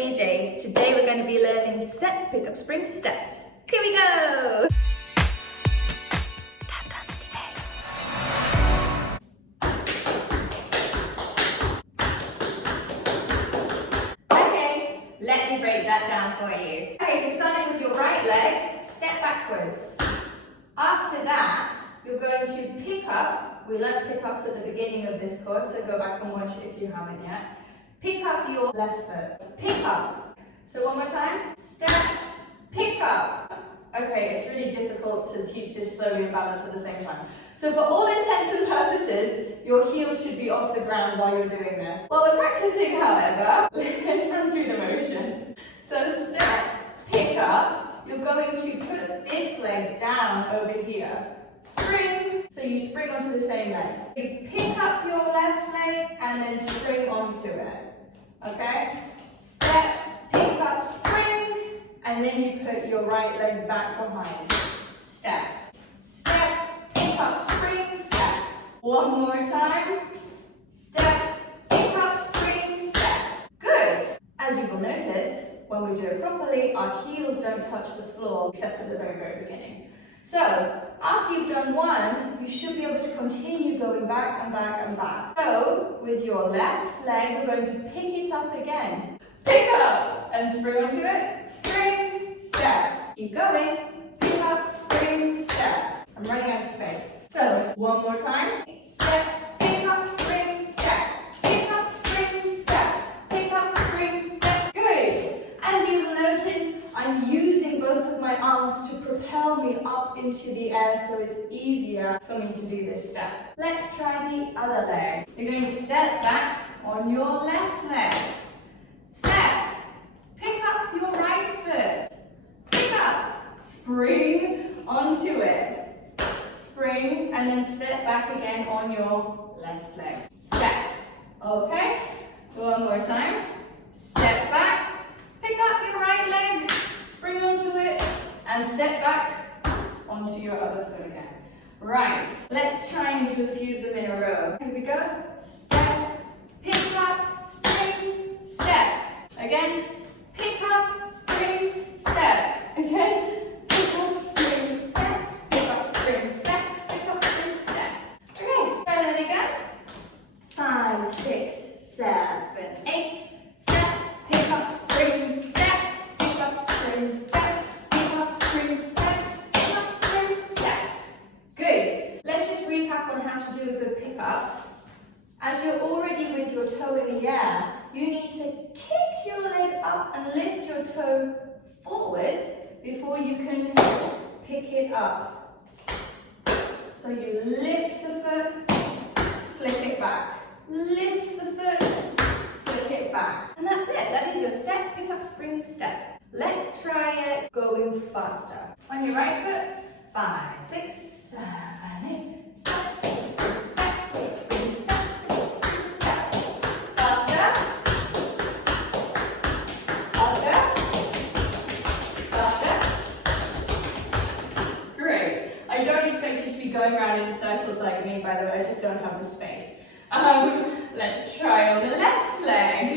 me, Jade. Today we're going to be learning step pickup spring steps. Here we go! Tap dance today. Okay, let me break that down for you. Okay, so starting with your right leg, step backwards. After that, you're going to pick up. We learned pickups at the beginning of this course, so go back and watch it if you haven't yet. Pick up your left foot. Pick up. So one more time. Step, pick up. Okay, it's really difficult to teach this slowly and balance at the same time. So for all intents and purposes, your heels should be off the ground while you're doing this. While we're practicing, however, let's run through the motions. So step, pick up. You're going to put this leg down over here. Spring, so you spring onto the same leg. You pick up your left leg and then spring onto it. Okay? Step, pick up, spring, and then you put your right leg back behind. Step, step, pick up, spring, step. One more time. Step, pick up, spring, step. Good. As you will notice, when we do it properly, our heels don't touch the floor except at the very, very beginning. So, after you've done one, you should be able to continue going back and back and back. So, with your left leg, we're going to pick it up again. Pick up and spring onto it. Spring, step. Keep going. Pick up, spring, step. I'm running out of space. So, one more time. Step, pick up, spring, step. Pick up, spring, step. Pick up, spring, step. Good. As you'll notice, I'm using both of my arms to propel me up into the air so it's easier for me to do this step. Let's try the other leg. You're going to step back on your left leg. Step. Pick up your right foot. Pick up. Spring onto it. Spring and then step back again on your left leg. Step. Okay? One more time. Step back. Pick up your right leg. Spring onto it. And step back onto your other foot again. Right, let's try and do a few of them in a row. Here we go. Step, pick up, spring, step. Again, pick up, spring, step. Again, pick up, spring, step. Pick up, spring, step. Pick up, spring, step. Okay, try that again. 5, 6, 7, 8. Step, pick up, spring, step. Pick up, spring, step. On how to do a good pickup. As you're already with your toe in the air, you need to kick your leg up and lift your toe forwards before you can pick it up. So you lift the foot, flip it back. Lift the foot, flip it back. And that's it. That is your step, pick up, spring, step. Let's try it going faster. On your right foot, 5, 6, 7, 8. Step, step, step, step. Faster. Faster. Faster. Great. I don't expect you to be going around in circles like me, by the way. I just don't have the space. Let's try on the left leg.